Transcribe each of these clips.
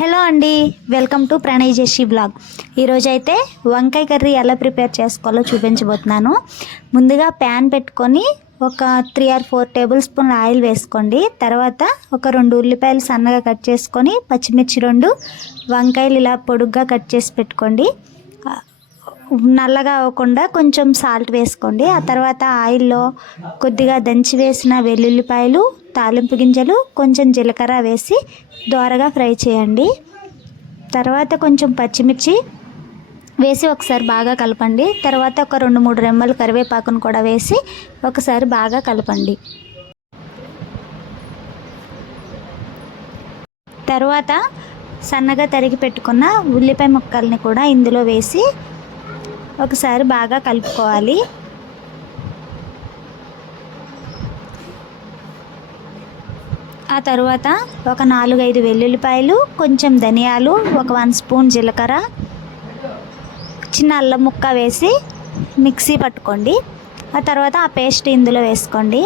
Hello అండి, welcome to Pranay జెషి blog. ఈరోజైతే వంకాయ కర్రీ ఎలా ప్రిపేర్ చేసుకోవాలో చూపించబోతున్నాను. ముందుగా ప్యాన్ పెట్టుకొని ఒక 3 or 4 టేబుల్ స్పూన్ల ఆయిల్ వేసుకోండి. తర్వాత ఒక 2 ఉల్లిపాయలు సన్నగా కట్ చేసుకొని, పచ్చిమిర్చి 2, వంకాయలు ఇలా పొడుగ్గా కట్ చేసి పెట్టుకోండి. నల్లగా అవ్వకుండా కొంచెం సాల్ట్ వేసుకోండి. ఆ తర్వాత ఆయిల్లో కొద్దిగా దంచి వేసిన వెల్లుల్లిపాయలు, తాలింపు గింజలు, కొంచెం జీలకర్ర వేసి దోరగా ఫ్రై చేయండి. తర్వాత కొంచెం పచ్చిమిర్చి వేసి ఒకసారి బాగా కలపండి. తర్వాత ఒక 2-3 రెమ్మలు కరివేపాకును కూడా వేసి ఒకసారి బాగా కలపండి. తర్వాత సన్నగా తరిగి పెట్టుకున్న ఉల్లిపాయ ముక్కల్ని కూడా ఇందులో వేసి ఒకసారి బాగా కలుపుకోవాలి. ఆ తర్వాత ఒక 4-5 వెల్లుల్లిపాయలు, కొంచెం ధనియాలు, ఒక 1 స్పూన్ జీలకర్ర, చిన్న అల్లం ముక్క వేసి మిక్సీ పట్టుకోండి. ఆ తర్వాత ఆ పేస్ట్ ఇందులో వేసుకోండి.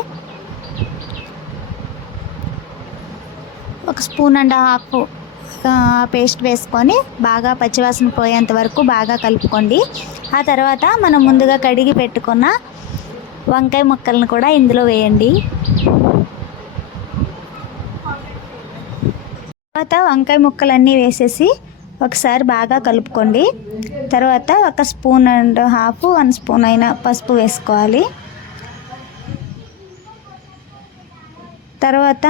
1.5 స్పూన్ పేస్ట్ వేసుకొని బాగా పచ్చివాసన పోయేంత వరకు బాగా కలుపుకోండి. ఆ తర్వాత మనం ముందుగా కడిగి పెట్టుకున్న వంకాయ ముక్కలను కూడా ఇందులో వేయండి. తర్వాత వంకాయ ముక్కలన్నీ వేసేసి ఒకసారి బాగా కలుపుకోండి. తర్వాత 1.5 స్పూన్ 1 స్పూన్ అయినా పసుపు వేసుకోవాలి. తర్వాత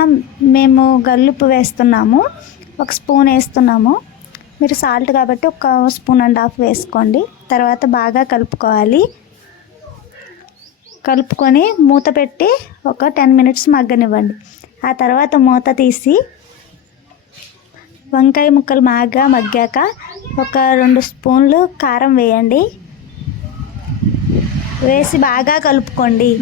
మేము గల్లుప్పు వేస్తున్నాము, 1 స్పూన్ వేస్తున్నాము. మీరు సాల్ట్ కాబట్టి 1.5 స్పూన్ వేసుకోండి. తర్వాత బాగా కలుపుకోవాలి. కలుపుకొని మూత పెట్టి ఒక 10 మినిట్స్ మగ్గనివ్వండి. ఆ తర్వాత మూత తీసి వంకాయ ముక్కలు బాగా మగ్గాక ఒక 2 స్పూన్లు కారం వేయండి. వేసి బాగా కలుపుకోండి.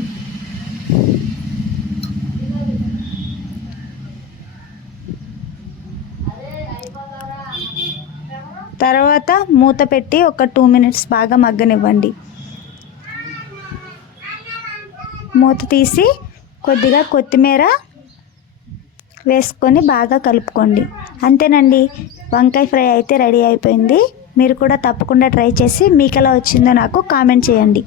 తర్వాత మూత పెట్టి ఒక 2 మినిట్స్ బాగా మగ్గనివ్వండి. మూత తీసి కొద్దిగా కొత్తిమీర వేసుకొని బాగా కలుపుకోండి. అంతేనండి, వంకాయ ఫ్రై అయితే రెడీ అయిపోయింది. మీరు కూడా తప్పకుండా ట్రై చేసి మీకు ఎలా వచ్చిందో నాకు కామెంట్ చేయండి.